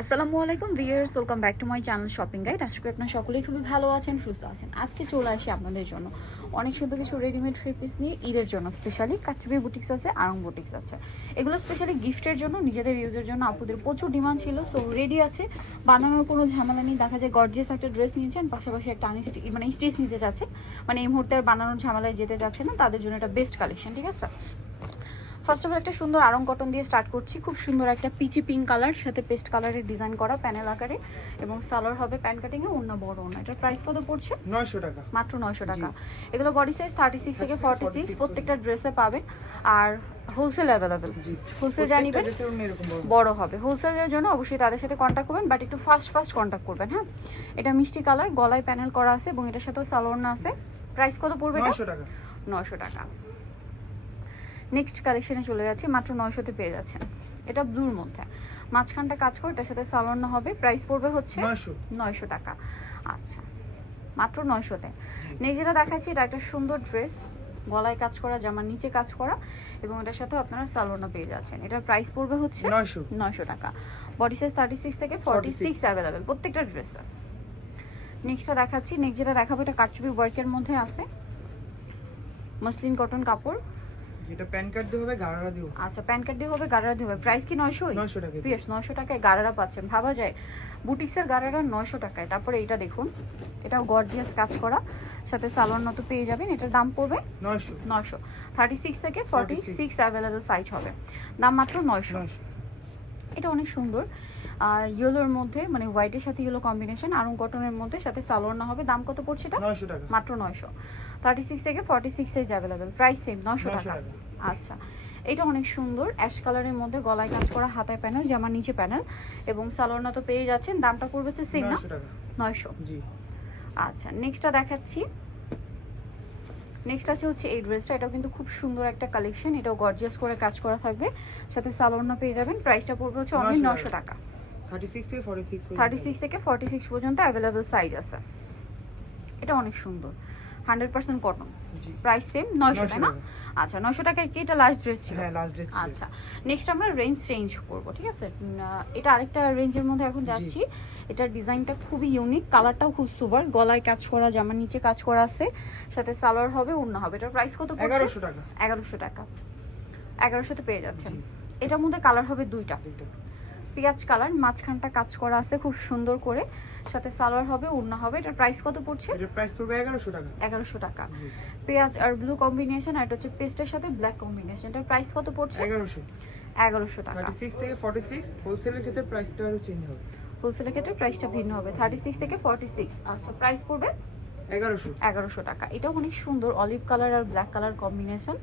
আসসালামু আলাইকুম viewers, welcome back to my channel shopping guide. আশা করি আপনারা সকলেই খুবই ভালো আছেন, সুস্থ আছেন। আজকে চলে আসি আপনাদের জন্য অনেক সুন্দর কিছু রেডিমেড থ্রি পিস নিয়ে ঈদের জন্য। স্পেশালি কাচুবি বুটিক্স আছে, আরং বুটিক্স আছে। এগুলো স্পেশালি গিফটের জন্য, নিজেদের ইউজের জন্য আপুদের প্রচুর ডিমান্ড ছিল। সো রেডি আছে, বানানোর কোনো ঝামেলা নেই। দেখা যায় গর্জিয়াস একটা ড্রেস নিয়েছেন, পাশাপাশি একটা স্টিচ নিতে চাচ্ছেন, মানে এই মুহূর্তে আর বানানোর ঝামেলায় যেতে যাচ্ছে না, তাদের জন্য এটা বেস্ট কালেকশন। ঠিক আছে, ফার্স্ট অফ অল একটা সুন্দর আরং কটন দিয়ে স্টার্ট করছি। খুব সুন্দর একটা পিচি পিঙ্ক কালার, সাথে পেস্ট কালারের ডিজাইন করা প্যানেল আকারে, এবং সালোয়ার হবে প্যান্ট কাটিং এ, অন্য বড় ওনা। এটার প্রাইস কত পড়ছে? 900 টাকা, মাত্র 900 টাকা। এগুলো বডি সাইজ 36 থেকে 46 প্রত্যেকটা ড্রেসে পাবেন। আর হোলসেল অ্যাভেলেবেল, হোলসেল জানিবেন বড় হবে। হোলসেলের জন্য অবশ্যই তাদের সাথে কন্ট্যাক্ট করবেন, বাট একটু ফাস্ট কন্ট্যাক্ট করবেন। হ্যাঁ, এটা মিষ্টি কালার, গলায় প্যানেল করা আছে এবং এটার সাথেও সালোয়ার না আছে। প্রাইস কত পড়বে? 900 টাকা। 900 টাকা। নেক্সট কালেকশনে চলে যাচ্ছি, মাত্র 900-তে পেয়ে যাচ্ছেন। এটা ব্লুর মধ্যে মাঝখানটা কাজ করে, এটার সাথে সালোয়ার হবে। প্রাইস পড়বে হচ্ছে 900 টাকা। আচ্ছা, মাত্র 900-তে। নেক্সট যেটা দেখাচ্ছি, এটা একটা সুন্দর ড্রেস, গলায় কাজ করা, জামার নিচে কাজ করা, এবং এটার সাথে আপনারা সালোয়ার পেয়ে যাচ্ছেন। এটার প্রাইস পড়বে হচ্ছে 900 টাকা। বডি সাইজ 36 থেকে 46 অ্যাভেলেবেল প্রত্যেকটা ড্রেসে। নেক্সটটা দেখাচ্ছি, নেক্সট যেটা দেখাবো, এটা কারচুপি ওয়ার্কের মধ্যে আছে, মসলিন কটন কাপড়। এটা প্যান কার্ড দিয়ে হবে, গারারা দিও। আচ্ছা, প্যান কার্ড দিয়ে হবে, গারারা দিয়ে হবে। প্রাইস কি 900? 900 টাকা। ফিয়ার্স 900 টাকায় গারারা পাচ্ছেন, ভাবা যায়। বুটিক্সের গারারা 900 টাকায়। তারপরে এইটা দেখুন, এটাও গর্জিয়াস কাজ করা, সাথে সালোয়ার মতো পেয়ে যাবেন। এটার দাম পড়বে 900। 36 থেকে 46 অ্যাভেলেবল সাইজ হবে, দাম মাত্র 900। এটা অনেক সুন্দর, ইয়েলোর মধ্যে, মানে হোয়াইটের সাথে ইয়েলো কম্বিনেশন, আরং কটনের মধ্যে, সাথে সালোয়ার না হবে। দাম কত পড়ছে এটা? 900 টাকা, মাত্র 900। 36 থেকে 46 সাইজ অ্যাভেলেবেল, প্রাইস সেম 900 টাকা। আচ্ছা, এটা অনেক সুন্দর অ্যাশ কালারের মধ্যে, গলায় কাজ করা, হাতায় প্যানেল, জামার নিচে প্যানেল, এবং সালোয়ার না তো পেয়ে যাচ্ছেন। দামটা পড়বে সেম না? 900 জি। আচ্ছা, নেক্সটটা দেখাচ্ছি। নেক্সট আছে হচ্ছে এই ড্রেসটা, এটাও কিন্তু খুব সুন্দর একটা কালেকশন। এটাও গর্জিয়াস করে কাজ করা থাকবে, সাথে সালোয়ার না পেয়ে যাবেন। প্রাইসটা পড়বে হচ্ছে অনলি 900 টাকা। 36 থেকে 46 পর্যন্ত অ্যাভেলেবেল সাইজ আছে। এটা অনেক সুন্দর, 100% কটন। প্রাইস সেম 900 টাকা না? আচ্ছা, 900 টাকায় কি এটা লাস্ট ড্রেস ছিল? হ্যাঁ, লাস্ট ড্রেস ছিল। আচ্ছা, নেক্সট আমরা রেঞ্জ চেঞ্জ করব, ঠিক আছে? এটা আরেকটা রেঞ্জের মধ্যে এখন যাচ্ছি। এটার ডিজাইনটা খুবই ইউনিক, কালারটাও খুব সুপার। গলায় কাজ করা, জামার নিচে কাজ করা আছে, সাথে সালোয়ার হবে, ওড়না হবে। এটার প্রাইস কত পড়ছে? 1100 টাকা। 1100 টাকা। 1100-তে পেয়ে যাচ্ছেন। এটার মধ্যে কালার হবে দুইটা, পেঁয়াজ কালার, মাঝখানটা কাজ করা আছে খুব সুন্দর করে, সাথে সালোয়ার হবে, ওড়না হবে। এটার প্রাইস কত পড়ছে? এটার প্রাইস পড়বে 1100 টাকা। 1100 টাকা। পেঁয়াজ আর ব্লু কম্বিনেশন, আর এটা হচ্ছে পেস্টের সাথে ব্ল্যাক কম্বিনেশন। এটার প্রাইস কত পড়ছে? 1100 টাকা। 36 থেকে 46 হোলসেলের ক্ষেত্রে প্রাইসটা আরো চেঞ্জ হবে। হোলসেলের ক্ষেত্রে প্রাইসটা ভিন্ন হবে, 36 থেকে 46। আচ্ছা, প্রাইস পড়বে 1100 টাকা। এটাও অনেক সুন্দর, অলিভ কালার আর ব্ল্যাক কালার কম্বিনেশন।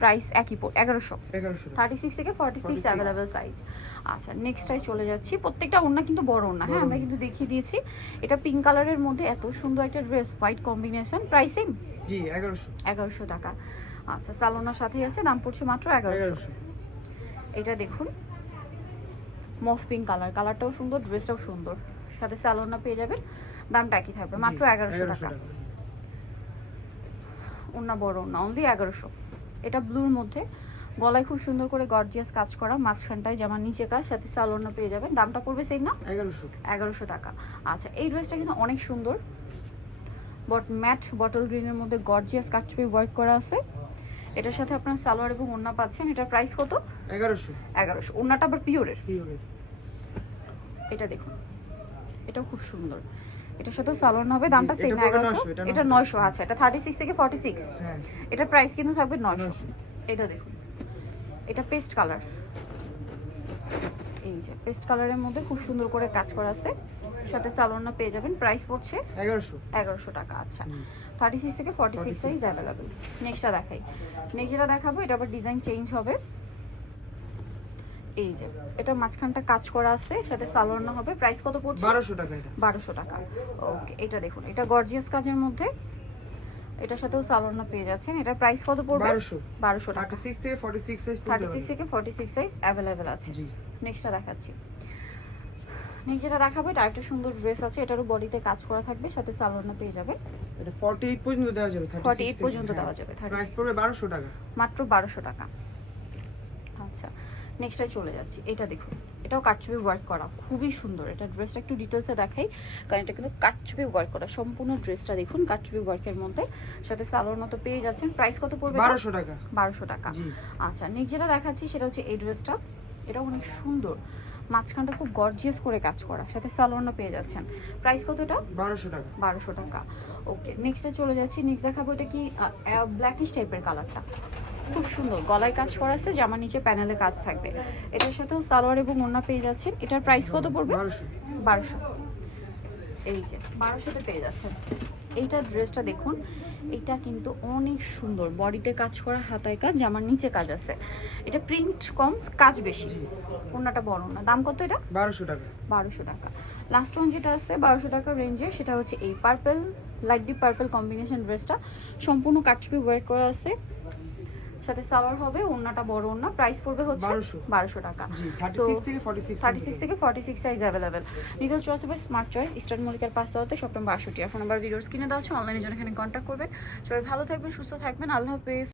প্রাইস একই, 1100। 36 থেকে 46 অ্যাভেলেবেল সাইজ। আচ্ছা, নেক্সটটাই চলে যাচ্ছি। প্রত্যেকটা ওড়না কিন্তু বড় ওড়না, হ্যাঁ, আমরা কিন্তু দেখিয়ে দিয়েছি। এটা পিঙ্ক কালারের মধ্যে এত সুন্দর একটা dress, white combination. Price same জি, 1100 টাকা। আচ্ছা, সালোনার সাথেই আছে, দাম পড়ছে মাত্র 1100। এটা দেখুন, মফ পিঙ্ক কালার, কালারটাও সুন্দর, ড্রেসটাও সুন্দর, সাথে সালোনা পেয়ে যাবেন। দামটা একই থাকবে, মাত্র 1100 টাকা। ওড়না বড় ওড়না, অনলি 1100। এটা ব্লুর মধ্যে, গলায় খুব সুন্দর করে গর্জিয়াস কাজ করা, মাঝখানটায় জামার নিচে কাজ, সাথে সালোয়ার পেয়ে যাবেন। দামটা পড়বে সেম না? 1100 টাকা। আচ্ছা, এই ড্রেসটা কিন্তু অনেক সুন্দর, ম্যাট বটল গ্রিনের মধ্যে গর্জিয়াস কাটচুপি ওয়ার্ক করা আছে। এটার সাথে আপনার সালোয়ার এবং ওড়না পাচ্ছেন। এটার প্রাইস কত? 1100। ওড়নাটা আবার পিওরের। এটা দেখুন, এটাও খুব সুন্দর, এটার সাথে সালোয়ার হবে। দামটা সেম না? 1100। এটা 900। আচ্ছা, এটা 36 থেকে 46। হ্যাঁ, এটার প্রাইস কিন্তু থাকবে 900। এটা দেখুন, এটা পেস্ট কালার, এই যে পেস্ট কালারের মধ্যে খুব সুন্দর করে কাজ করা আছে, সাথে সালোয়ার পেয়ে যাবেন। প্রাইস পড়ছে 1100 টাকা। আচ্ছা, 36 থেকে 46 সাইজ অ্যাভেলেবেল। নেক্সটটা দেখাই। নেক্সট যেটা দেখাবো, এটা আবার ডিজাইন চেঞ্জ হবে। এই যে এটা মাঝখানটা কাজ করা আছে, সাথে সালোয়ার না হবে। প্রাইস কত পড়ছে? 1200 টাকা। এটা 1200 টাকা। ওকে, এটা দেখুন, এটা গর্জিয়াস কাজের মধ্যে, এটার সাথেও সালোয়ার না পেয়ে যাচ্ছেন। এটার প্রাইস কত পড়বে? 1200 টাকা। 36 থেকে 46 সাইজ 36 থেকে 46 সাইজ অ্যাভেলেবেল আছে। জি। নেক্সটটা দেখাচ্ছি। নেক্সট যেটা দেখাবো, এটা একটা সুন্দর ড্রেস আছে, এটারও বডিতে কাজ করা থাকবে, সাথে সালোয়ার না পেয়ে যাবে। এটা 48 পর্যন্ত দেওয়া যাবে। 48 পর্যন্ত দেওয়া যাবে। প্রাইস পড়বে 1200 টাকা। মাত্র 1200 টাকা। আচ্ছা, নেক্সটে চলে যাচ্ছি। এটা দেখুন, এটা এটাও কাটছবি ওয়ার্ক করা, খুবই সুন্দর। এটা ড্রেসটা একটু ডিটেলসে দেখাই, কারণ এটা কিন্তু কাটছবি ওয়ার্ক করা, সম্পূর্ণ ড্রেসটা দেখুন কাটছবি ওয়ার্কের মধ্যে, সাথে সালোয়ার মতো পেয়ে যাচ্ছেন। প্রাইস কত পড়বে? 1200 টাকা। 1200 টাকা। জি। আচ্ছা, নেক্সট যেটা দেখাচ্ছি সেটা হচ্ছে এই ড্রেসটা, এটা অনেক সুন্দর, মাঝখানটা খুব গর্জিয়াস করে কাজ করা, সাথে সালোয়ারটা পেয়ে যাচ্ছেন। প্রাইস কত এটা? 1200 টাকা। 1200 টাকা। ওকে, নেক্সটে চলে যাচ্ছি। নেক্সট দেখাবো এটা কি ব্ল্যাকিশ টাইপের কালারটা, খুব সুন্দর, গলায় কাজ করা আছে, জামার নিচে প্যানেলে কাজ থাকবে। এটার সাথেও সালোয়ার এবং ওড়না পেয়ে যাচ্ছেন। এটার প্রাইস কত পড়বে? 1200। 1200। এই যে 1200-তে পেয়ে যাচ্ছেন। এইটা ড্রেসটা দেখুন, এটা কিন্তু অনেক সুন্দর, বডিতে কাজ করা, হাতায় কাজ, জামার নিচে কাজ আছে। এটা প্রিন্ট কম, কাজ বেশি, ওড়নাটা বড় না। দাম কত এটা? 1200 টাকা। 1200 টাকা। লাস্ট ওয়ান যেটা আছে 1200 টাকার রেঞ্জে, সেটা হচ্ছে এই purple, light deep purple combination ড্রেসটা, সম্পূর্ণ কাটছবি ওয়ার্ক করা আছে, সাথে সালোয়ার হবে, ওড়নাটা বড় ওড়না। প্রাইস পড়বে হচ্ছে 1200 টাকা। জি, সো 36 থেকে 46। 36 থেকে 46 সাইজ অ্যাভেলেবেল। নিজের চয়েস হবে, স্মার্ট চয়েস, ইস্টার্ন মল্লিকার পাশে হতে, সপ্তম 62। ফোন নাম্বার ভিডিওর স্ক্রিনে দেওয়া আছে, অনলাইনে জন্য এখানে কন্ট্যাক্ট করবেন। সবাই ভালো থাকবেন, সুস্থ থাকবেন, আল্লাহ হাফেজ।